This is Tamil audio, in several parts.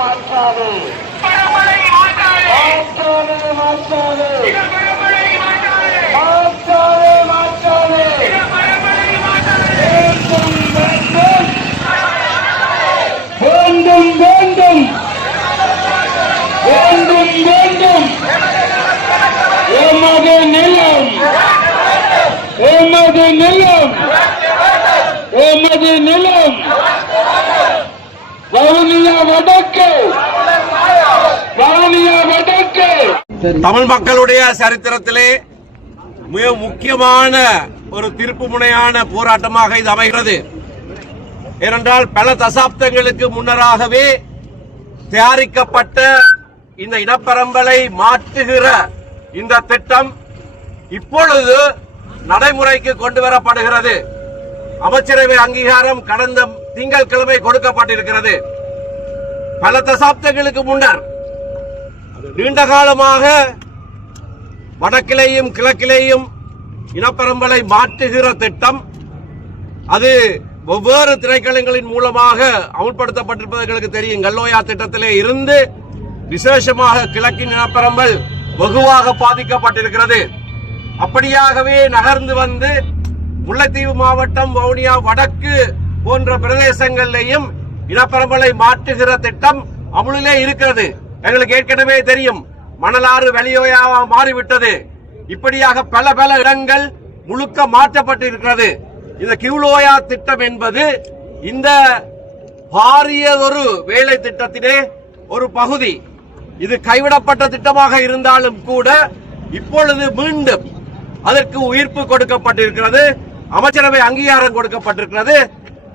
மாற்றாது வேண்டும் வேண்டும் வேண்டும் வேண்டும் எமது நிலம் எமது நிலம் எமது நிலம் வவுனியா வடக்கு வவுனியா வடக்கு தமிழ் மக்களுடைய சரித்திரத்திலே மிக முக்கியமான ஒரு திருப்பு முனையான போராட்டமாக இது அமைகிறது. ஏனென்றால் பல தசாப்தங்களுக்கு முன்னராகவே தயாரிக்கப்பட்ட இந்த இனப்பரம்பலை மாற்றுகிற இந்த திட்டம் இப்பொழுது நடைமுறைக்கு கொண்டு வரப்படுகிறது. அமைச்சரவை அங்கீகாரம் கடந்த திங்கட்கிழமை கொடுக்கப்பட்டிருக்கிறது. பல தசாப்தங்களுக்கு முன்னர் நீண்ட காலமாக வடக்கிலேயும் கிழக்கிலேயும் இனப்பரம்பலை மாற்றுகிற திட்டம் அது வெவ்வேறு திரைக்களங்களின் மூலமாக அமுல்படுத்தப்பட்டிருப்பது எங்களுக்கு தெரியும். கல்லோயா திட்டத்திலே இருந்து விசேஷமாக கிழக்கின் இனப்பரம்பல் வெகுவாக பாதிக்கப்பட்டிருக்கிறது. அப்படியாகவே நகர்ந்து வந்து முல்லைத்தீவு மாவட்டம் வவுனியா வடக்கு போன்ற பிரதேசங்களிலேயும் இனப்பரம்பலை மாற்றுகிற திட்டம் அமுலிலே இருக்கிறது. எங்களுக்கு ஏற்கனவே தெரியும், மணலாறு வெளியோயா மாறிவிட்டது. இப்படியாக பல பல இடங்கள் முழுக்க மாற்றப்பட்டிருக்கிறது. இந்த கிவுலோயா திட்டம் என்பது இந்த பாரியதொரு வேலை திட்டத்திலே ஒரு பகுதி. இது கைவிடப்பட்ட திட்டமாக இருந்தாலும் கூட இப்பொழுது மீண்டும் அதற்கு உயிர்ப்பு கொடுக்கப்பட்டிருக்கிறது. அமைச்சரவை அங்கீகாரம் கொடுக்கப்பட்டிருக்கிறது.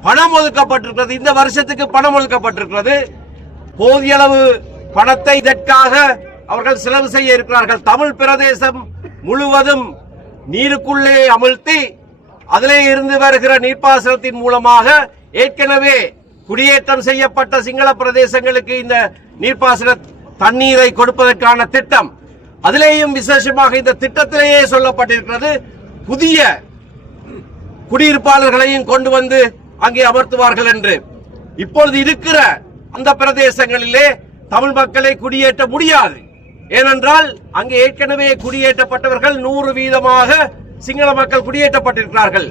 பணம் ஒதுக்கப்பட்டிருக்கிறது. இந்த வருஷத்துக்கு பணம் ஒதுக்கப்பட்டிருக்கிறது. போதிய அளவு பணத்தை இதற்காக அவர்கள் செலவு செய்ய இருக்கிறார்கள். தமிழ் பிரதேசம் முழுவதும் நீருக்குள்ளே அமிழ்த்தி அதிலே இருந்து வருகிற நீர்ப்பாசனத்தின் மூலமாக ஏற்கனவே குடியேற்றம் செய்யப்பட்ட சிங்கள பிரதேசங்களுக்கு இந்த நீர்ப்பாசன தண்ணீரை கொடுப்பதற்கான திட்டம். அதிலேயும் விசேஷமாக இந்த திட்டத்திலேயே சொல்லப்பட்டிருக்கிறது, புதிய குடியிருப்பாளர்களையும் கொண்டு வந்து அங்கே அமர்த்துவார்கள் என்று. இப்பொழுது இருக்கிற அந்த பிரதேசங்களிலே தமிழ் மக்களை குடியேற்ற முடியாது. ஏனென்றால் அங்கே ஏற்கனவே குடியேற்றப்பட்டவர்கள் 100% சிங்கள மக்கள் குடியேற்றப்பட்டிருக்கிறார்கள்.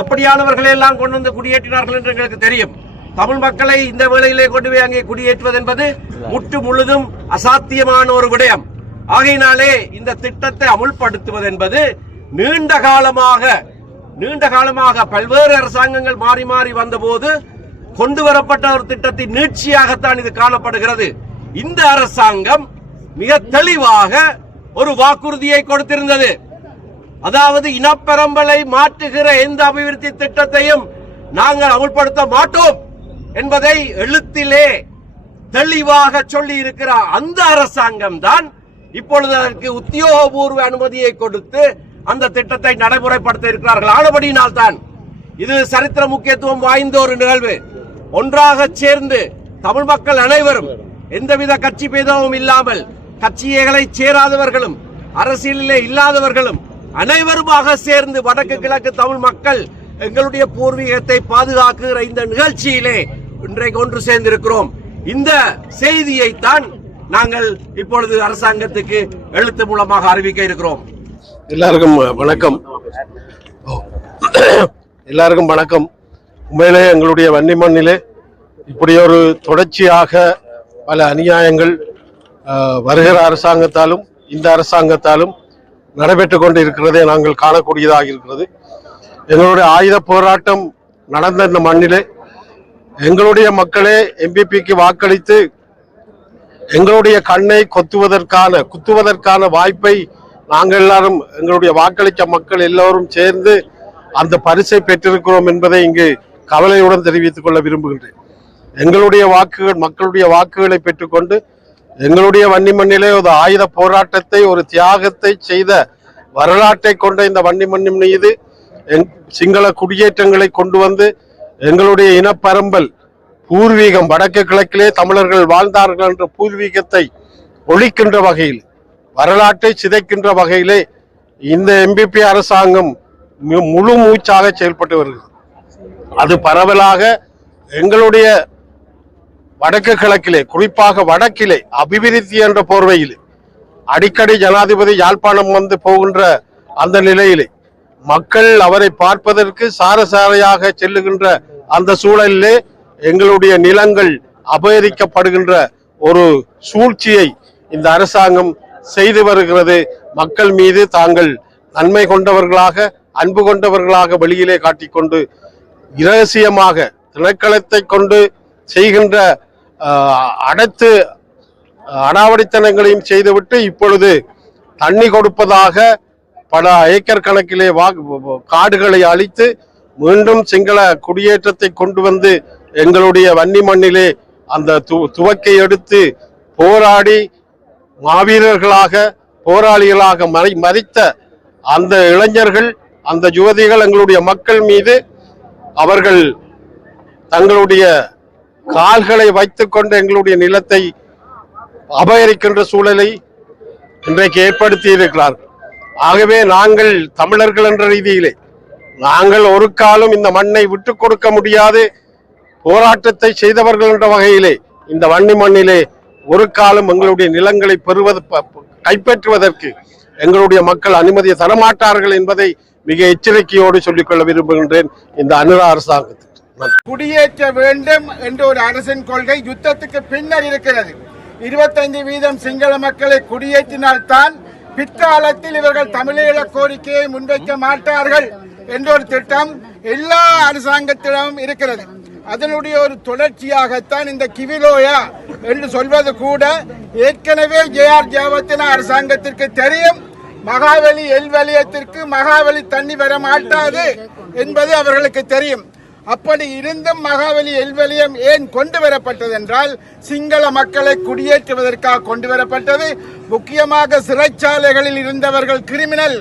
எப்படியானவர்களை எல்லாம் கொண்டு வந்து குடியேற்றினார்கள் என்று எங்களுக்கு தெரியும். தமிழ் மக்களை இந்த வேளையிலே கொண்டு போய் அங்கே குடியேற்றுவது என்பது முற்று முழுதும் அசாத்தியமான ஒரு விடயம். ஆகையினாலே இந்த திட்டத்தை அமுல்படுத்துவது என்பது நீண்ட காலமாக பல்வேறு அரசாங்கங்கள் மாறி மாறி வந்தபோது கொண்டு வரப்பட்ட ஒரு திட்டத்தின் நீட்சியாகத்தான் இது காணப்படுகிறது. இந்த அரசாங்கம் மிக தெளிவாக ஒரு வாக்குறுதியை கொடுத்திருந்தது. அதாவது இனப்பரம்பலை மாற்றுகிற எந்த அபிவிருத்தி திட்டத்தையும் நாங்கள் அமுல்படுத்த மாட்டோம் என்பதை எழுத்திலே தெளிவாக சொல்லி இருக்கிற அந்த அரசாங்கம் தான் இப்பொழுது அதற்கு உத்தியோகபூர்வ அனுமதியை கொடுத்து அந்த திட்டத்தை நடைமுறைப்படுத்த இருக்கிறார்கள். ஆனபடியினால் தான் இது சரித்திர முக்கியத்துவம் வாய்ந்த ஒரு நிகழ்வு. ஒன்றாக சேர்ந்து தமிழ் மக்கள் அனைவரும் எந்தவித கட்சி பேதமும் இல்லாமல் கட்சிகளை சேராதவர்களும் அரசியலிலே இல்லாதவர்களும் அனைவருமாக சேர்ந்து வடக்கு கிழக்கு தமிழ் மக்கள் எங்களுடைய பூர்வீகத்தை பாதுகாக்கிற இந்த நிகழ்ச்சியிலே இன்றைக்கு ஒன்று சேர்ந்திருக்கிறோம். இந்த செய்தியை தான் நாங்கள் இப்பொழுது அரசாங்கத்துக்கு எழுத்து மூலமாக அறிவிக்க இருக்கிறோம். எல்லாருக்கும் வணக்கம். எல்லாருக்கும் வணக்கம். உண்மையிலே எங்களுடைய வன்னி மண்ணிலே இப்படி ஒரு தொடர்ச்சியாக பல அநியாயங்கள் வருகிற அரசாங்கத்தாலும் இந்த அரசாங்கத்தாலும் நடைபெற்றுக் கொண்டு இருக்கிறதை நாங்கள் காணக்கூடியதாக இருக்கிறது. எங்களுடைய ஆயுத போராட்டம் நடந்த இந்த மண்ணிலே எங்களுடைய மக்களே எம்பிபிக்கு வாக்களித்து எங்களுடைய கண்ணை குத்துவதற்கான வாய்ப்பை நாங்கள் எல்லாரும் எங்களுடைய வாக்களித்த மக்கள் எல்லோரும் சேர்ந்து அந்த பரிசை பெற்றிருக்கிறோம் என்பதை இங்கு கவலையுடன் தெரிவித்துக் கொள்ள விரும்புகின்றேன். எங்களுடைய மக்களுடைய வாக்குகளை பெற்றுக்கொண்டு எங்களுடைய வன்னி மண்ணிலே ஒரு ஆயுத போராட்டத்தை ஒரு தியாகத்தை செய்த வரலாற்றை கொண்ட இந்த வன்னி மண்ணின் மீது சிங்கள குடியேற்றங்களை கொண்டு வந்து எங்களுடைய இனப்பரம்பல் பூர்வீகம் வடக்கு கிழக்கிலே தமிழர்கள் வாழ்ந்தார்கள் என்ற பூர்வீகத்தை ஒழிக்கின்ற வகையில் வரலாற்றை சிதைக்கின்ற வகையிலே இந்த எம்பிபி அரசாங்கம் முழு மூச்சாக செயல்பட்டு வருகிறது. அது பரவலாக எங்களுடைய வடக்கு கிழக்கிலே, குறிப்பாக வடக்கிலே அபிவிருத்தி என்ற போர்வையில் அடிக்கடி ஜனாதிபதி யாழ்ப்பாணம் வந்து போகின்ற அந்த நிலையிலே மக்கள் அவரை பார்ப்பதற்கு சாரசாரையாக செல்லுகின்ற அந்த சூழலிலே எங்களுடைய நிலங்கள் அபகரிக்கப்படுகின்ற ஒரு சூழ்ச்சியை இந்த அரசாங்கம் செய்து வருகிறது. மக்கள் மீது தாங்கள் நன்மை கொண்டவர்களாக, அன்பு கொண்டவர்களாக வெளியிலே காட்டிக்கொண்டு இரகசியமாக திணைக்களத்தை கொண்டு செய்கின்ற அனைத்து அடாவடித்தனங்களையும் செய்துவிட்டு இப்பொழுது தண்ணி கொடுப்பதாக பல ஏக்கர் கணக்கிலே காடுகளை அழித்து மீண்டும் சிங்கள குடியேற்றத்தை கொண்டு வந்து எங்களுடைய வன்னி மண்ணிலே அந்த துவக்கை எடுத்து போராடி மாவீரர்களாக, போராளிகளாக மறித்த அந்த இளைஞர்கள், அந்த யுவதிகள், எங்களுடைய மக்கள் மீது அவர்கள் தங்களுடைய கால்களை வைத்துக் கொண்டு எங்களுடைய நிலத்தை அபகரிக்கின்ற சூழலை இன்றைக்கு ஏற்படுத்தி இருக்கிறார்கள். ஆகவே நாங்கள் தமிழர்கள் என்ற ரீதியிலே நாங்கள் ஒரு காலம் இந்த மண்ணை விட்டுக் கொடுக்க முடியாது போராட்டத்தை செய்தவர்கள் என்ற வகையிலே இந்த வன்னி மண்ணிலே ஒரு காலம் எங்களுடைய நிலங்களை கைப்பற்றுவதற்கு எங்களுடைய மக்கள் அனுமதியை தரமாட்டார்கள் என்பதை மிக எச்சரிக்கையோடு சொல்லிக்கொள்ள விரும்புகின்றேன். இந்த அனுரா அரசாங்கத்துக்கு குடியேற்ற வேண்டும் என்ற ஒரு அரசின் கொள்கை யுத்தத்துக்கு பின்னர் இருக்கிறது. 25% சிங்கள மக்களை குடியேற்றினால்தான் பிற்காலத்தில் இவர்கள் தமிழீழ கோரிக்கையை முன்வைக்க மாட்டார்கள் என்ற ஒரு திட்டம் எல்லா அரசாங்கத்திடமும் இருக்கிறது. அதனுடைய ஒரு தொடர்ச்சியாகத்தான் இந்த கிவிலோயா என்று சொல்வது கூட ஏற்கனவே ஜேஆர் ஜெயவர்தன அரசாங்கத்திற்கு தெரியும். மகாவலி எல்வலயத்திற்கு மகாவலி தண்ணி வர மாட்டாது என்பது அவர்களுக்கு தெரியும். அப்படி இருந்தும் மகாவலி எல்வலயம் ஏன் கொண்டு வரப்பட்டது என்றால் சிங்கள மக்களை குடியேற்றுவதற்காக கொண்டு வரப்பட்டது. முக்கியமாக சிறைச்சாலைகளில் இருந்தவர்கள் கிரிமினல்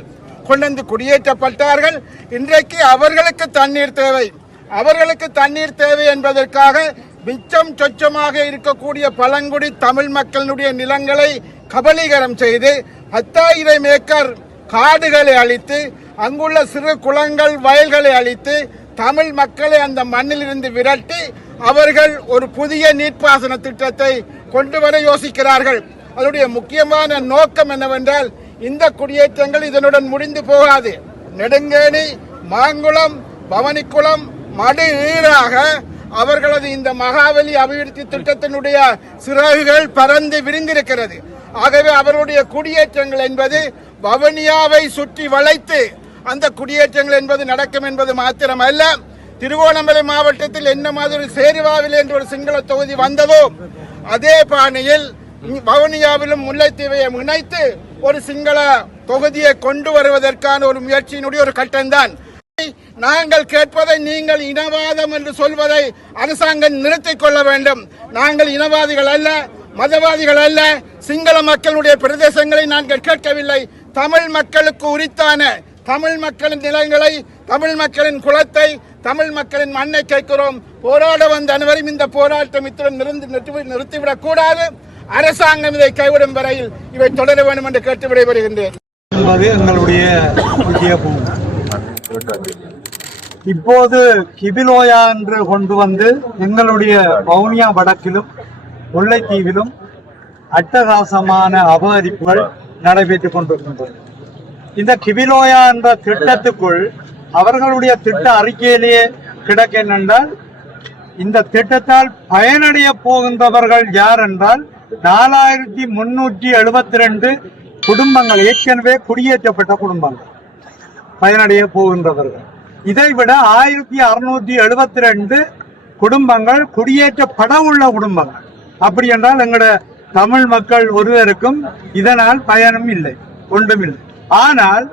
கொண்டு குடியேற்றப்பட்டார்கள். இன்றைக்கு அவர்களுக்கு தண்ணீர் தேவை. அவர்களுக்கு தண்ணீர் தேவை என்பதற்காக மிச்சம் சொச்சமாக இருக்கக்கூடிய பழங்குடி தமிழ் மக்களுடைய நிலங்களை கபலீகரம் செய்து 10,000 ஏக்கர் காடுகளை அழித்து அங்குள்ள சிறு குளங்கள் வயல்களை அழித்து தமிழ் மக்களை அந்த மண்ணில் இருந்து விரட்டி அவர்கள் ஒரு புதிய நீர்ப்பாசன திட்டத்தை கொண்டு வர யோசிக்கிறார்கள். அதனுடைய முக்கியமான நோக்கம் என்னவென்றால் இந்த குடியேற்றங்கள் இதனுடன் முடிந்து போகாது. நெடுங்கேணி, மாங்குளம், பவனிக்குளம், மடு ஈராக அவர்களது இந்த மகாவலி அபிவிருத்தி திட்டத்தினுடைய சிறகுகள் பறந்து விரிந்திருக்கிறது. ஆகவே அவருடைய குடியேற்றங்கள் என்பது வவுனியாவை சுற்றி வளைத்து அந்த குடியேற்றங்கள் என்பது நடக்கும் என்பது மாத்திரமல்ல, திருகோணமலை மாவட்டத்தில் என்ன மாதிரி சேருவாவில் என்ற ஒரு சிங்கள தொகுதி வந்ததோ அதே பாணியில் வவுனியாவிலும் முல்லைத்தீவையும் இணைத்து ஒரு சிங்கள தொகுதியை கொண்டு வருவதற்கான ஒரு முயற்சியினுடைய ஒரு கட்டம்தான். நாங்கள் கேட்பதை நீங்கள் இனவாதம் என்று சொல்வதை அரசாங்கம் நிறுத்திக் கொள்ள வேண்டும். நாங்கள் இனவாதிகள் அல்ல, மதவாதிகள் அல்ல. சிங்கள மக்களுடைய பிரதேசங்களை நாங்கள் கேட்கவில்லை. தமிழ் மக்களுக்கு உரித்தான தமிழ் மக்களின் நிலங்களை, தமிழ் மக்களின் குலத்தை, தமிழ் மக்களின் மண்ணை கேட்கிறோம். போராட வந்த அனைவரும் இந்த போராட்டம் இத்துடன் நிறுத்திவிடக் கூடாது. அரசாங்கம் இதை கைவிடும் வரையில் இவை தொடர வேண்டும் என்று கேட்டு விடைபெறுகின்றேன் என்பது எங்களுடைய முக்கிய இப்போது கிபிலோயா என்று கொண்டு வந்து எங்களுடைய வவுனியா வடக்கிலும் முல்லைத்தீவிலும் அட்டகாசமான அபகரிப்புகள் நடைபெற்றுக் கொண்டிருக்கின்றன. இந்த கிபிலோயா என்ற திட்டத்துக்குள் அவர்களுடைய திட்ட அறிக்கையிலேயே கிடக்க என்னென்றால் இந்த திட்டத்தால் பயனடைய போகின்றவர்கள் யார் என்றால் 4372 குடும்பங்கள், ஏற்கனவே குடியேற்றப்பட்ட குடும்பங்கள் பயனடைய போகின்றவர்கள். இதைவிட 1672 குடும்பங்கள் குடியேற்றப்பட உள்ள குடும்பங்கள். அப்படி என்றால் எங்களோட தமிழ் மக்கள் ஒருவருக்கும் இதனால் பயனும் இல்லை, ஒன்றுமில்லை. ஆனால்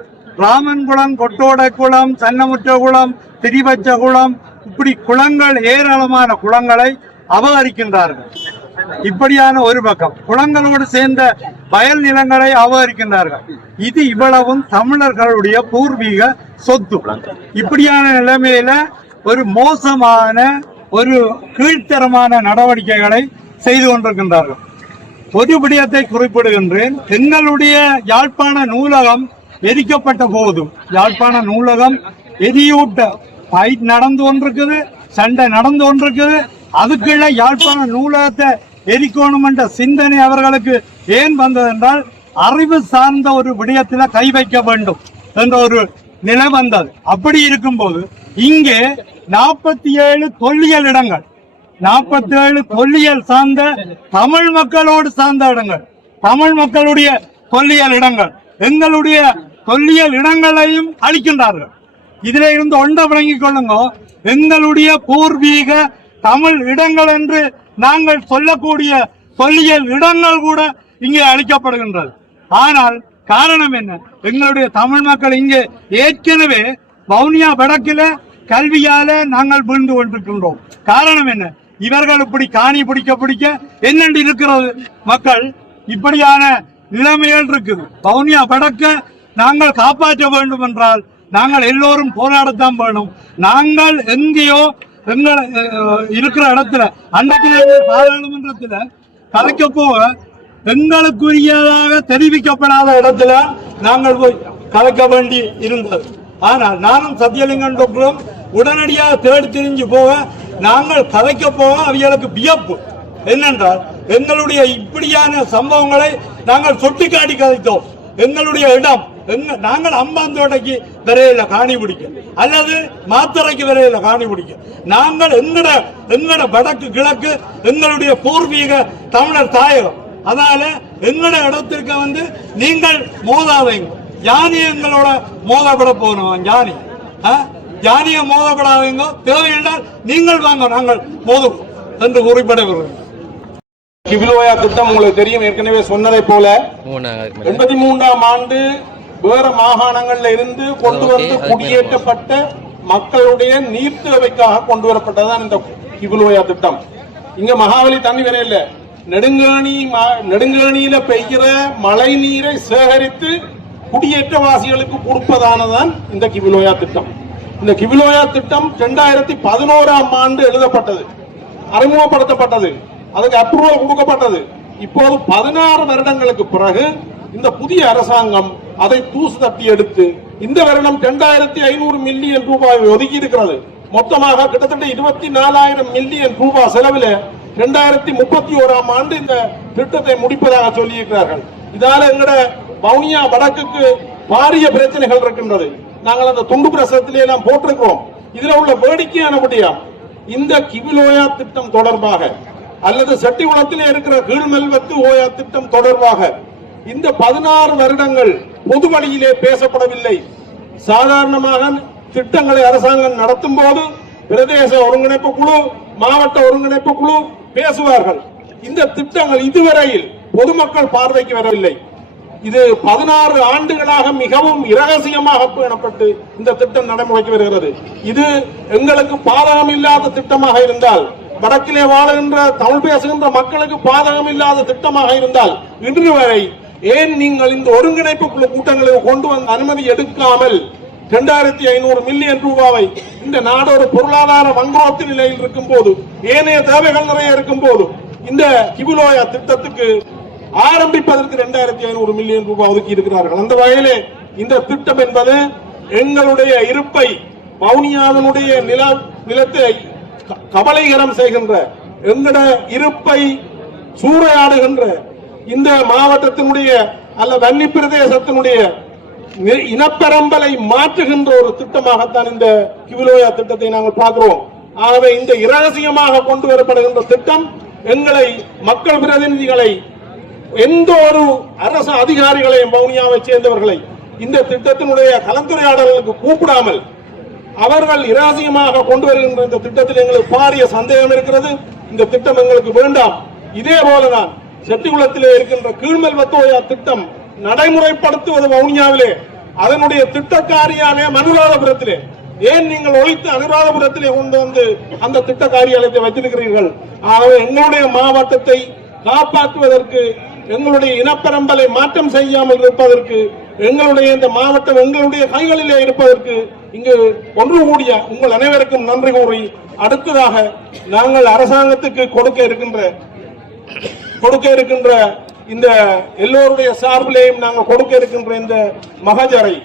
ராமன்குளம், கொட்டோடக்குளம், சன்னமுற்ற குளம், திரிவச்ச குளம், இப்படி குளங்கள், ஏராளமான குளங்களை அபகரிக்கின்றார்கள். இப்படியான ஒரு பக்கம் குளங்களோடு சேர்ந்த வயல் நிலங்களை அபகரிக்கின்றார்கள். இது இவ்வளவும் தமிழர்களுடைய பூர்வீக சொத்து. இப்படியான நிலைமையில ஒரு மோசமான, ஒரு கீழ்த்தரமான நடவடிக்கைகளை செய்து கொண்டிருக்கின்றார்கள். ஒரு விடயத்தை குறிப்பிடுகின்றேன். எங்களுடைய யாழ்ப்பாண நூலகம் எரிக்கப்பட்ட போதும், யாழ்ப்பாண நூலகம் எரியூட்ட ஃபைட் நடந்து கொண்டிருக்குது, சண்டை நடந்து கொண்டிருக்குது. அதுக்குள்ள யாழ்ப்பாண நூலகத்தை எரிக்கணும் என்ற சிந்தனை அவர்களுக்கு ஏன் வந்தது என்றால் அறிவு சார்ந்த ஒரு விடயத்தில் கை வைக்க வேண்டும் என்ற ஒரு நிலை வந்தது. அப்படி இருக்கும்போது இங்கே 47 தொல்லியல் இடங்கள், 47 தொல்லியல் சார்ந்த தமிழ் மக்களோடு சார்ந்த இடங்கள், தமிழ் மக்களுடைய தொல்லியல் இடங்கள், எங்களுடைய தொல்லியல் இடங்களையும் அளிக்கின்றார்கள். இதிலே இருந்து ஒன்றை விளங்கிக் கொள்ளுங்க, எங்களுடைய பூர்வீக தமிழ் இடங்கள் என்று நாங்கள் சொல்லக்கூடிய தொல்லியல் இடங்கள் கூட இங்கே அளிக்கப்படுகின்றது. ஆனால் காரணம் என்ன? எங்களுடைய தமிழ் மக்கள் இங்கே ஏற்கனவே வவுனியா வடக்கில கல்வியால நாங்கள் வீழ்ந்து கொண்டிருக்கின்றோம். காரணம் என்ன? இவர்கள் இப்படி காணி பிடிக்க என்னென்று இருக்கிறது மக்கள் இப்படியான நிலைமைகள் இருக்குது. வவுனியா வடக்க நாங்கள் காப்பாற்ற வேண்டும் என்றால் நாங்கள் எல்லோரும் போராடத்தான் வேணும். நாங்கள் எங்கேயோ எங்கள் இருக்கிற இடத்துல அன்றைக்கு பாராளுமன்றத்தில் கலைக்க போக எங்களுக்குரியதாக தெரிவிக்கப்படாத இடத்துல நாங்கள் போய் கலைக்க வேண்டி இருந்தது. ஆனால் நானும் சத்தியலிங்கம் டாக்டரும் உடனடியாக தேடி தெரிஞ்சு போக நாங்கள் கலைக்க போக அவர்களுக்கு வியப்பு என்னென்றால் எங்களுடைய இப்படியான சம்பவங்களை நாங்கள் சுட்டிக்காட்டி கதைத்தோம். எங்களுடைய இடம் நாங்கள் அம்பாந்தோட்டைக்கு விரையில காணி பிடிக்க அல்லது மாத்தரைக்கு விரையில காணி பிடிக்க நாங்கள் எங்கட வடக்கு கிழக்கு எங்களுடைய பூர்வீக தமிழர் தாயகம். அதனால எங்கட இடத்திற்கு வந்து நீங்கள் மோதாதீங்க. ஜானி எங்களோட மோதப்பட போனோம். ஜானிய மோதப்படாதீங்க. தேவை என்றால் நீங்கள் வாங்க, நாங்கள் மோதுவோம் என்று குறிப்பிட விரும்புகிறேன். கிவிலோயா திட்டம் உங்களுக்கு தெரியும், ஏற்கனவே சொன்னதை போல 83ஆம் ஆண்டு வேற மாகாணங்கள்ல இருந்து கொண்டு வந்து குடியேற்றப்பட்ட மக்களுடைய நீர் தேவைக்காக கொண்டு வரப்பட்டதுதான் இந்த கிவிலோயா திட்டம். இங்க மகாவலி தண்ணி வேற இல்ல, நெடுங்கேணியில பெய்கிற மழை நீரை சேகரித்து குடியேற்றவாசிகளுக்கு கொடுப்பதானதான் இந்த கிவிலோயா திட்டம். இந்த கிவிலோயா திட்டம் 2011ஆம் ஆண்டு எழுதப்பட்டது, அறிமுகப்படுத்தப்பட்டது, அதுக்கு அப்ரூவல் கொடுக்கப்பட்டது. இப்போது 16 வருடங்களுக்கு பிறகு இந்த புதிய அரசாங்கம் அதை தூசு தட்டி எடுத்து இந்த வருடம் 2500 மில்லியன் ரூபாய் ஒதுக்கி இருக்கிறது. மொத்தமாக கிட்டத்தட்ட 24,000 மில்லியன் ரூபாய் செலவில் 2031ஆம் ஆண்டு இந்த திட்டத்தை முடிப்பதாக சொல்லி இருக்கிறார்கள். இதால எங்கட வவுனியா வடக்குக்கு பாரிய பிரச்சனைகள் இருக்கின்றது. நாங்கள் அந்த துண்டு பிரசத்திலே எல்லாம் போட்டிருக்கிறோம். இதுல உள்ள வேடிக்கையானபடியா இந்த கிவிலோயா திட்டம் தொடர்பாக அல்லது செட்டிகுளத்திலே இருக்கிற கீழ்மெல்வத்து ஓயா திட்டம் தொடர்பாக இந்த 16 வருடங்கள் பொது வழியிலே பேசப்படவில்லை. சாதாரணமாக திட்டங்களை அரசாங்கம் நடத்தும் போது பிரதேச ஒருங்கிணைப்பு குழு, மாவட்ட ஒருங்கிணைப்பு குழு பேசுவார்கள். இந்த திட்டங்கள் இதுவரையில் பொதுமக்கள் பார்வைக்கு வரவில்லை. இது 16 ஆண்டுகளாக மிகவும் இரகசியமாக பேணப்பட்டு இந்த திட்டம் நடைமுறைக்கு வருகிறது. இது எங்களுக்கு பாதகம் இல்லாத திட்டமாக இருந்தால், வடக்கிலே வாழுகின்ற தமிழ் பேசுகின்ற மக்களுக்கு பாதகம் இல்லாத திட்டமாக இருந்தால் இன்று வரை ஏன் நீங்கள் இந்த ஒருங்கிணைப்பு குழு கூட்டங்களுக்கு கொண்டு வந்து அனுமதி எடுக்காமல் 2500 மில்லியன் ரூபாவை இந்த நாடு ஒரு பொருளாதார வங்குரோத்து நிலையில் இருக்கும் போது, ஏனைய தேவைகள் நிறைய இருக்கும் போது இந்த கிவிலோயா திட்டத்துக்கு ஆரம்பிப்பதற்கு 2500 மில்லியன் ரூபாய் ஒதுக்கி இருக்கிறார்கள். அந்த வகையிலே இந்த திட்டம் என்பது எங்களுடைய இருப்பை, வவுனியாவினுடைய நிலத்தை கபலீகரம் செய்கின்ற, எங்கட இருப்பை சூறையாடுகின்ற, இந்த மாவட்டத்தினுடைய அல்ல வன்னி பிரதேசத்தினுடைய இனப்பரம்பலை மாற்றுகின்ற ஒரு திட்டமாகத்தான் இந்த கிவிலோயா திட்டத்தை நாங்கள் பார்க்கிறோம். ஆகவே இந்த இரகசியமாக கொண்டு வரப்படுகின்ற திட்டம் எங்களை, மக்கள் பிரதிநிதிகளை, எந்த ஒரு அரசு அதிகாரிகளையும் வவுனியாவை சேர்ந்தவர்களை இந்த திட்டத்தினுடைய கலந்துரையாடலுக்கு கூப்பிடாமல் அவர்கள் இரகசியமாக கொண்டு வருகின்ற இந்த திட்டத்தில் எங்களுக்கு பாரிய சந்தேகம் இருக்கிறது. இந்த திட்டம் எங்களுக்கு வேண்டாம். இதே போலதான் செட்டிகுளத்திலே இருக்கின்ற கீழ்மெல்வத்தோயா திட்டம் நடைமுறைப்படுத்துவது வவுனியாவிலே, அதனுடைய திட்டக்காரியாலே அனுராதபுரத்திலே. ஏன் நீங்கள் ஒழித்து அனுராதபுரத்திலே கொண்டு வந்து அந்த திட்ட காரியாலயத்தை வைத்திருக்கிறீர்கள்? ஆகவே எங்களுடைய மாவட்டத்தை காப்பாற்றுவதற்கு, எங்களுடைய இனப்பரம்பலை மாற்றம் செய்யாமல் இருப்பதற்கு, எங்களுடைய இந்த மாவட்டம் எங்களுடைய கைகளிலே இருப்பதற்கு இங்கு ஒன்று கூடிய உங்கள் அனைவருக்கும் நன்றி கூறி, அடுத்ததாக நாங்கள் அரசாங்கத்துக்கு கொடுக்க இருக்கின்ற இந்த எல்லோருடைய சார்பிலேயும் நாங்கள் கொடுக்க இருக்கின்ற இந்த மகஜரை,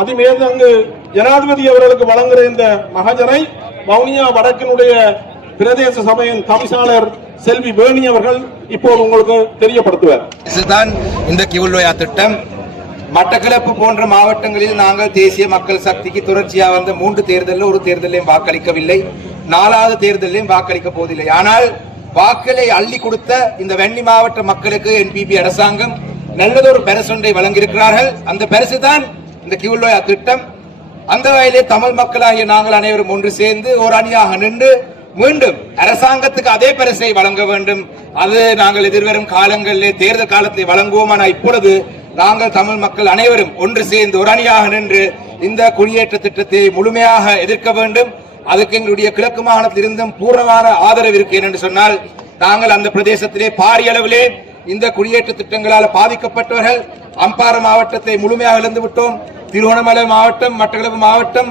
அதிமேதங்கு ஜனாதிபதி அவர்களுக்கு வழங்குகிற இந்த மகஜரை வவுனியா வடக்கினுடைய பிரதேச சபையின் தவிசாளர் செல்வி வேணி அவர்கள் இப்போது உங்களுக்கு தெரியப்படுத்துவார். இதுதான் இந்த கிவுலோயா திட்டம். மட்டக்களப்பு போன்ற மாவட்டங்களில் நாங்கள் தேசிய மக்கள் சக்திக்கு தொடர்ச்சியாக வந்த 3 தேர்தலில் ஒரு தேர்தலையும் வாக்களிக்கவில்லை, 4வது தேர்தலையும் வாக்களிக்க போவதில்லை. ஆனால் வாக்களை அள்ளி கொடுத்த இந்த வன்னி மாவட்ட மக்களுக்கு NPP அரசாங்கம் நல்லதொரு பரிசொன்றை வழங்கியிருக்கிறார்கள். அந்த பரிசு தான் இந்த கிவுலோயா திட்டம். அந்த வகையிலே தமிழ் மக்களாகிய நாங்கள் அனைவரும் ஒன்று சேர்ந்து ஒரு அணியாக நின்று மீண்டும் அரசாங்கத்துக்கு அதே பரிசை வழங்க வேண்டும். அது நாங்கள் எதிர்வரும் காலங்களிலே தேர்தல் காலத்தை வழங்குவோம். ஆனால் இப்பொழுது நாங்கள் தமிழ் மக்கள் அனைவரும் ஒன்று சேர்ந்து ஒரு அணியாக நின்று இந்த குடியேற்ற திட்டத்தை முழுமையாக எதிர்க்க வேண்டும். அதுக்கு எங்களுடைய கிழக்கு மாகாணத்தில் இருந்தும் பூர்ணமான ஆதரவு இருக்கு என்று சொன்னால், நாங்கள் அந்த பிரதேசத்திலே பாரிய அளவிலே இந்த குடியேற்ற திட்டங்களால் பாதிக்கப்பட்டவர்கள் அம்பாறை மாவட்டத்தை முழுமையாக இழந்து விட்டோம். திருவண்ணாமலை மாவட்டம், மட்டக்களப்பு மாவட்டம்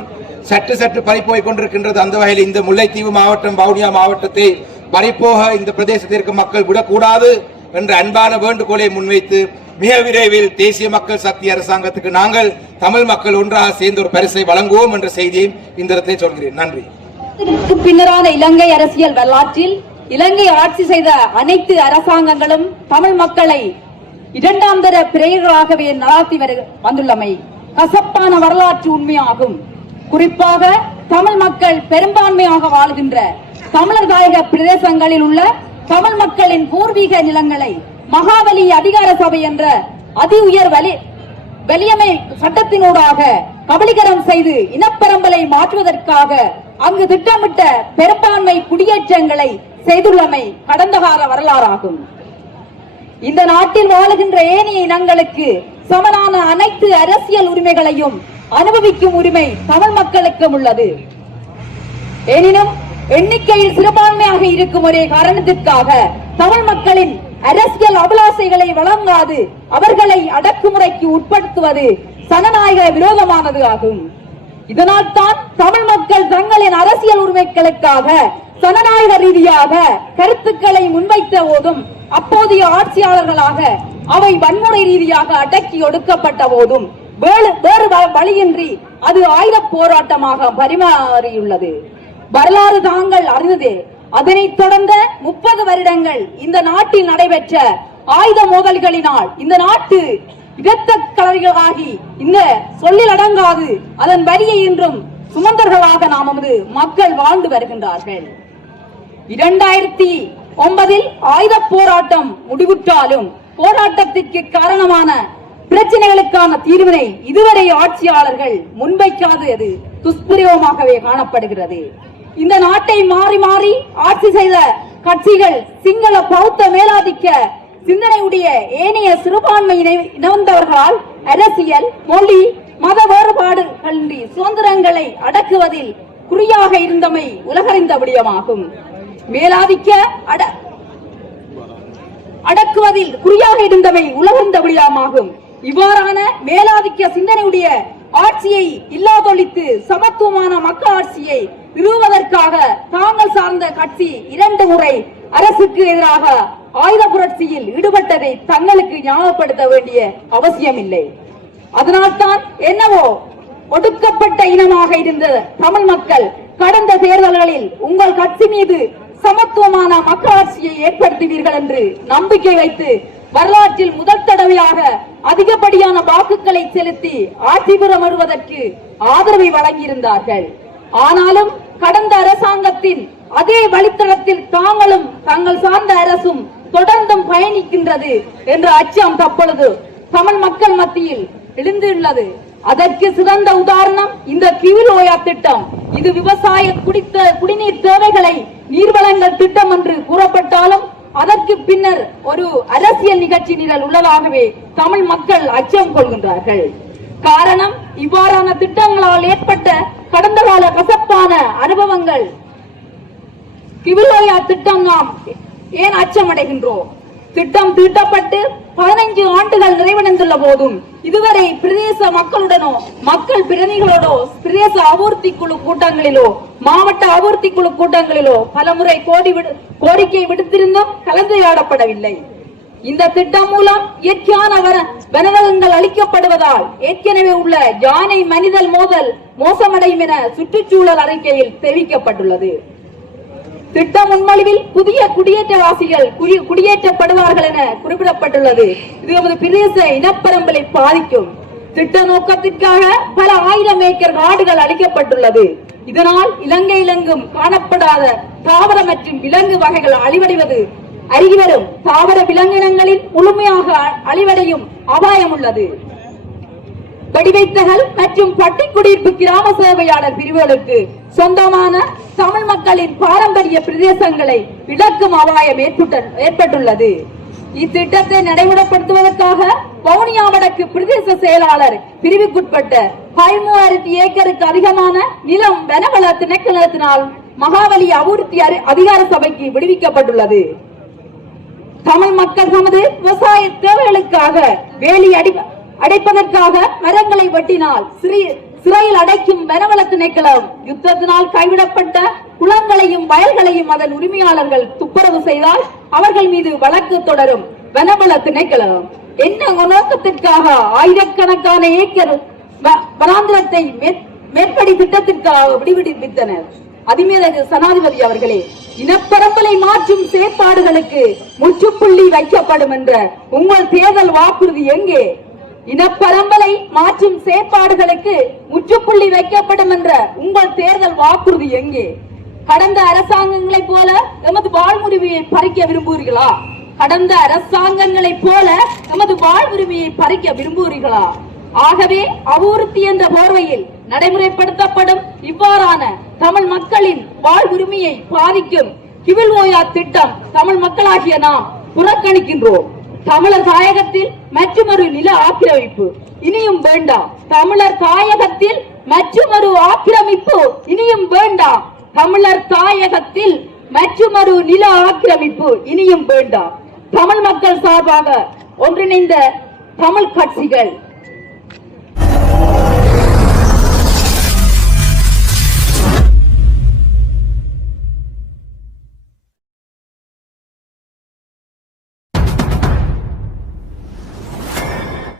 சற்று பறிப்போய் கொண்டிருக்கின்றது. அந்த வகையில் இந்த முல்லைத்தீவு மாவட்டம், வவுனியா மாவட்டத்தை பறிப்போக இந்த பிரதேசத்திற்கு மக்கள் விடக்கூடாது என்ற அன்பான வேண்டுகோளை முன்வைத்து மிக விரைவில் தேசிய மக்கள் சக்தி அரசாங்கத்துக்கு நாங்கள் தமிழ் மக்கள் ஒன்றாக சேர்ந்து ஒரு பரிசை வழங்குவோம் என்ற செய்தியை இந்த இடத்தை சொல்கிறேன். நன்றி. பின்னரான இலங்கை அரசியல் வரலாற்றில் இலங்கை ஆட்சி செய்த அனைத்து அரசாங்கங்களும் தமிழ் மக்களை இரண்டாம் தர பிறைகளாகவே நடாத்தி வந்துள்ளமை கசப்பான வரலாற்று உண்மையாகும். குறிப்பாக தமிழ் மக்கள் பெரும்பான்மையாக வாழ்கின்ற தமிழர் தாயக பிரதேசங்களில் உள்ள தமிழ் மக்களின் பூர்வீக நிலங்களை மகாவலி அதிகார சபை என்ற அதி உயர் வலியமை சட்டத்தினூடாக கபலீகரம் செய்து இனப்பெரம்பலை மாற்றுவதற்காக அங்கு திட்டமிட்ட பெரும்பான்மை குடியேற்றங்களை செய்துள்ளமை கடந்த கால வரலாறாகும். இந்த நாட்டில் வாழுகின்ற ஏனைய இனங்களுக்கு சமனான அனைத்து அரசியல் உரிமைகளையும் அனுபவிக்கும் உரிமை தமிழ் மக்களுக்கும் உள்ளது. எனினும் எண்ணிக்கையில் சிறுபான்மையாக இருக்கும் ஒரே காரணத்திற்காக தமிழ் மக்களின் அரசியல் அபிலாசைகளை வழங்காது அவர்களை அடக்குமுறைக்கு உட்படுத்துவது சனநாயக விரோதமானது ஆகும். இதனால் தான் தமிழ் மக்கள் தங்களின் அரசியல் உரிமைகளுக்காக சனநாயக ரீதியாக கருத்துக்களை முன்வைத்த போதும், அப்போதைய ஆட்சியாளர்களாக அவை வன்முறை ரீதியாக அடக்கி ஒடுக்கப்பட்ட போதும் வேறு வழியின்றி அது ஆயுத போராட்டமாக பரிமாறியுள்ளது. வரலாறு தாங்கள் அறிந்ததே. அதனைத் தொடர்ந்த 30 வருடங்கள் இந்த நாட்டில் நடைபெற்ற ஆயுத மோதல்களினால் இந்த நாட்டு இரத்த கலரிகளாகி இந்த சொல்லில் அடங்காது அதன் வரியை இன்றும் சுமந்தர்களாக நமது மக்கள் வாழ்ந்து வருகின்றார்கள். 2009 ஆயுத போராட்டம் முடிவுற்றாலும் போராட்டத்திற்கு காரணமான பிரச்சனைகளுக்கான தீர்வினை இதுவரை ஆட்சியாளர்கள் முன்வைக்காதது துஷ்பிரயோகமாகவே காணப்படுகிறது. இந்த நாட்டை மாறி மாறி ஆட்சி செய்த கட்சிகள் சிங்கள பௌத்த மேலாதிக்க சிந்தனையுடைய ஏனைய சிறுபான்மை இணைந்தவர்களால் அரசியல், மொழி, மத வேறுபாடுகளின்றி சுதந்திரங்களை அடக்குவதில் குறியாக இருந்தமை உலகறிந்த விடயமாகும். மேலாதிக்க அடக்குவதில் குறியாக இருந்தமை உலகறிந்த விடயமாகும். இவ்வாறான மேலாதிக்க சிந்தனையுடைய ஆட்சியை இல்லாதொழித்து சமத்துவமான மக்கள் ஆட்சியை நிறுவுவதற்காக தாங்கள் சார்ந்த கட்சி 2 முறை அரசுக்கு எதிராக ஆயுத புரட்சியில் ஈடுபட்டதை தங்களுக்கு ஞாபகப்படுத்த வேண்டிய அவசியம் இல்லை. அதனால்தான் என்னவோ ஒடுக்கப்பட்ட இனமாக இருந்த தமிழ் மக்கள் கடந்த தேர்தல்களில் உங்கள் கட்சி மீது சமத்துவமான மக்களாட்சியை ஏற்படுத்துவீர்கள் என்று நம்பிக்கை வைத்து வரலாற்றில் முதல் தடவையாக அதிகப்படியான வாக்குகளை செலுத்தி ஆட்சி பெற வருவதற்கு ஆதரவை வழங்கியிருந்தார்கள். ஆனாலும் கடந்த அரசாங்கத்தின் அதே வழித்தடத்தில் தாங்களும் தங்கள் சார்ந்த அரசும் தொடர்ந்தும் பயணிக்கின்றது என்ற அச்சம் தற்பொழுது தமிழ் மக்கள் மத்தியில் எழுந்துள்ளது. அதற்கு சிறந்த உதாரணம் இந்த கிவுலோயா திட்டம். இது விவசாய குடிநீர் தேவைகளை நீர்வளங்கள் திட்டம் என்று கூறப்பட்டாலும் அதற்கு பின்னர் ஒரு அரசியல் நிகழ்ச்சி நிரல் உள்ளதாகவே தமிழ் மக்கள் அச்சம் கொள்கின்றார்கள். காரணம், இவ்வாறான திட்டங்களால் ஏற்பட்ட கடந்த கால கசப்பான அனுபவங்கள். கிவுலோயா திட்டம் நாம் ஏன் அச்சமடைகின்றோம்? திட்டம் தீட்டப்பட்டு 15 ஆண்டுகள் நிறைவடைந்துள்ள போதும் இதுவரை பிரதேச மக்களுடனோ மக்கள் பிரதிகளோடோ பிரதேச அபிவிருத்தி குழு கூட்டங்களிலோ மாவட்ட அபிவிருத்தி குழு கூட்டங்களிலோ பலமுறை கோரிக்கை விடுத்திருந்தும் கலந்துரையாடப்படவில்லை. இந்த திட்டம் மூலம் இயற்கையான வனவளங்கள் அளிக்கப்படுவதால் ஏற்கனவே உள்ள யானை மனிதல் மோதல் மோசமடையும் என சுற்றுச்சூழல் அறிக்கையில் தெரிவிக்கப்பட்டுள்ளது. திட்ட முன்மொழிவில் புதிய குடியேற்றவாசிகள் குடியேற்றப்படுவார்கள் என குறிப்பிடப்பட்டுள்ளது. இது நமது பிரதேச இனப்பரம்பலை பாதிக்கும். திட்ட நோக்கத்திற்காக பல ஆயிரம் ஏக்கர் காடுகள் அளிக்கப்பட்டுள்ளது. இதனால் இலங்கையிலெங்கும் காணப்படாத தாவர மற்றும் விலங்கு வகைகள் அழிவடைவது அருகிவரும் தாவர விலங்கினங்களின் முழுமையாக அழிவடையும் அபாயம் உள்ளது. வெடிவைத்தகள் மற்றும் பட்டிக்குடியிருப்பு கிராம சேவையாளர் பிரிவுகளுக்கு சொந்தமான தமிழ் மக்களின் பாரம்பரிய பிரதேசங்களை இழக்கும் அபாயம் ஏற்பட்டுள்ளது. இத்திட்டத்தை நடைமுறைப்படுத்துவதற்காக வவுனியா வடக்கு பிரதேச செயலாளர் பிரிவுக்குட்பட்ட 13,000 ஏக்கருக்கு அதிகமான நிலம் வனவள திணைக்களத்தினால் மகாவலி அபிவிருத்தி அதிகார சபைக்கு விடுவிக்கப்பட்டுள்ளது. தமிழ் மக்கள் தமது விவசாய தேவைகளுக்காக வேலி அடைப்பதற்காக மரங்களை வெட்டினால் சிறையில் அடைக்கும் வனவள திணைக்களம் யுத்தத்தினால் கைவிடப்பட்ட குளங்களையும் வயல்களையும் அதன் உரிமையாளர்கள் துப்புரவு செய்தால் அவர்கள் மீது வழக்கு தொடரும் வனவள திணைக்களம். என்ன நோக்கத்திற்காக ஆயிரக்கணக்கான ஏக்கர் வனாந்திரத்தை மேற்படி திட்டத்திற்காக விடுவித்தனர்? அதிமேலகு சனாதிபதி அவர்களே, இனப்பரம்பலை மாற்றும் செயற்பாடுகளுக்கு முற்றுப்புள்ளி வைக்கப்படும் என்ற உங்கள் தேர்தல் வாக்குறுதி எங்கே? இனப்பரம்பலை மாற்றும் செயற்பாடுகளுக்கு முற்றுப்புள்ளி வைக்கப்படும் என்ற உங்கள் தேர்தல் வாக்குறுதி எங்கே? கடந்த அரசாங்கங்களைப் போல எமது வாழ்வுரிமையை பறிக்க விரும்புகிறீர்களா? கடந்த அரசாங்கங்களைப் போல எமது வாழ்வுரிமையை பறிக்க விரும்புகிறீர்களா? ஆகவே அபிவிருத்தி என்ற போர்வையில் நடைமுறைப்படுத்தப்படும் இவ்வாறான தமிழ் மக்களின் வாழ்வுரிமையை பாதிக்கும் கிவில்ஓயா திட்டம் தமிழ் மக்களாகிய நாம் புறக்கணிக்கின்றோம். தமிழர் தாயகத்தில் மற்றொரு நில ஆக்கிரமிப்பு இனியும் வேண்டாம். தமிழர் தாயகத்தில் மற்றொரு ஆக்கிரமிப்பு இனியும் வேண்டாம். தமிழர் தாயகத்தில் மற்றொரு நில ஆக்கிரமிப்பு இனியும் வேண்டாம். தமிழ் மக்கள் சார்பாக ஒன்றிணைந்த தமிழ் கட்சிகள்